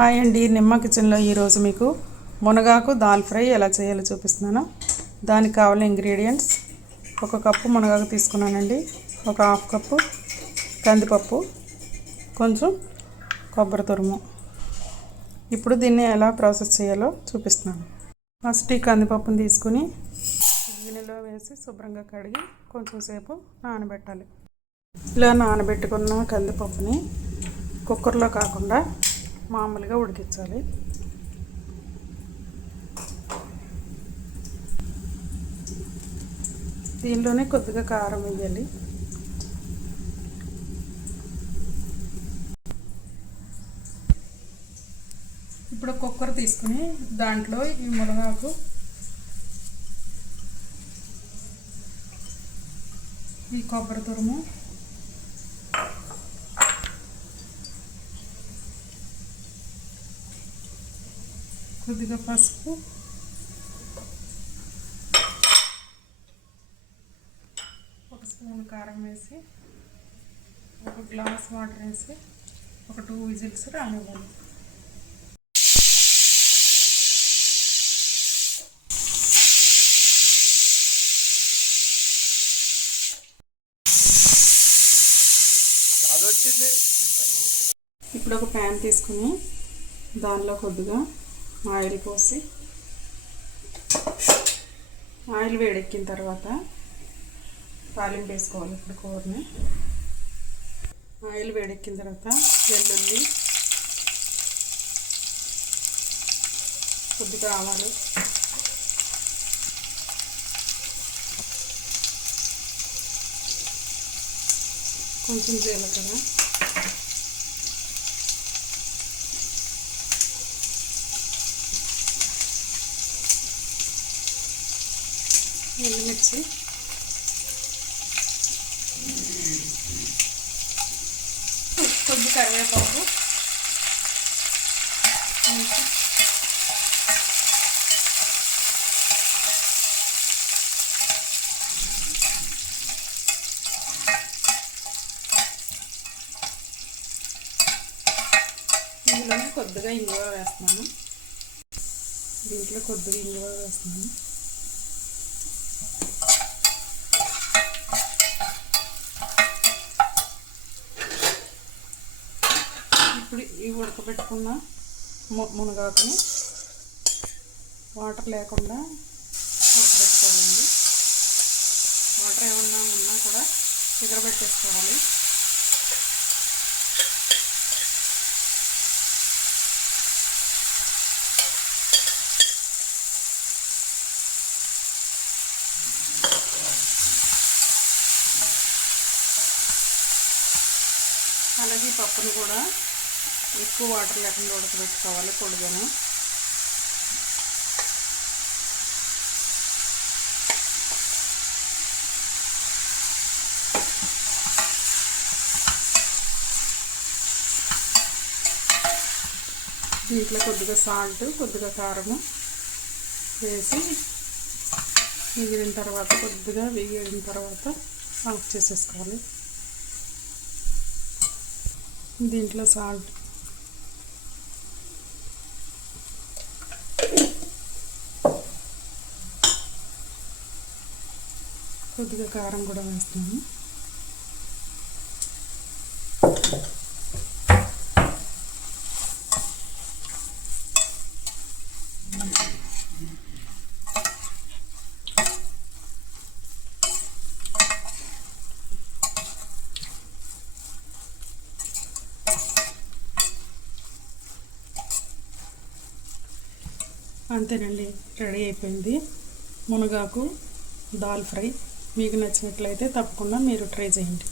Hi అండి, నిమ్మ కిచెన్లో ఈరోజు మీకు మునగాకు దాల్ ఫ్రై ఎలా చేయాలో చూపిస్తున్నాను. దానికి కావాల్సిన ఇంగ్రీడియంట్స్: ఒక కప్పు మునగాకు తీసుకున్నానండి, ఒక హాఫ్ కప్పు కందిపప్పు, కొంచెం కొబ్బరి తురుము. ఇప్పుడు దీన్ని ఎలా ప్రాసెస్ చేయాలో చూపిస్తున్నాను. ఫస్ట్ ఈ కందిపప్పుని తీసుకుని గిన్నెలో వేసి శుభ్రంగా కడిగి కొంచెం సేపు నానబెట్టాలి. ఇలా నానబెట్టుకున్న కందిపప్పుని కుక్కర్లో కాకుండా మామూలుగా ఉడికించాలి. దీనిలోనే కొద్దిగా కారం వేయాలి. ఇప్పుడు కుక్కర్ తీసుకుని దాంట్లో ఈ మునగాకు, ఈ కొబ్బరి తురుము, కొద్దిగా పసుపు, ఒక స్పూన్ కారం వేసి, ఒక గ్లాస్ వాటర్ వేసి ఒక 2 విజిల్స్ రానివ్వాలి. ఇప్పుడు ఒక ప్యాన్ తీసుకుని దానిలో కొద్దిగా ఆయిల్ పోసి, ఆయిల్ వేడెక్కిన తర్వాత తాలింపు వేసుకోవాలి. ఇప్పుడు కూరని ఆయిల్ వేడెక్కిన తర్వాత వెల్లుల్లి, కొద్దిగా ఆవాలు, కొంచెం జీలకర్ర, ఎండుమిర్చి, కొద్ది కరివేపాకు, ఇందులోనే కొద్దిగా ఇంగువ వేస్తున్నాను. దీంట్లో కొద్దిగా ఇంగువ వేస్తున్నాను. ఇప్పుడు ఈ ఉడకబెట్టుకున్న మునగాకుని వాటర్ లేకుండా ఉడకబెట్టుకోవాలండి. వాటర్ ఏమన్నా ఉన్నా కూడా ఎగరబెట్టేసుకోవాలి. అలాగే పప్పును కూడా ఎక్కువ వాటర్ లేకుండా ఉడకబెట్టుకోవాలి పొడిగాను. దీంట్లో కొద్దిగా సాల్ట్, కొద్దిగా కారము వేసి వేగిన తర్వాత, కొద్దిగా వేగిన తర్వాత ఆఫ్ చేసేసుకోవాలి. దీంట్లో సాల్ట్, కొద్దిగా కారం కూడా వేస్తాము. అంతేనండి, రెడీ అయిపోయింది మునగాకు దాల్ ఫ్రై. మీకు నచ్చినట్లయితే తప్పకుండా మీరు ట్రై చేయండి.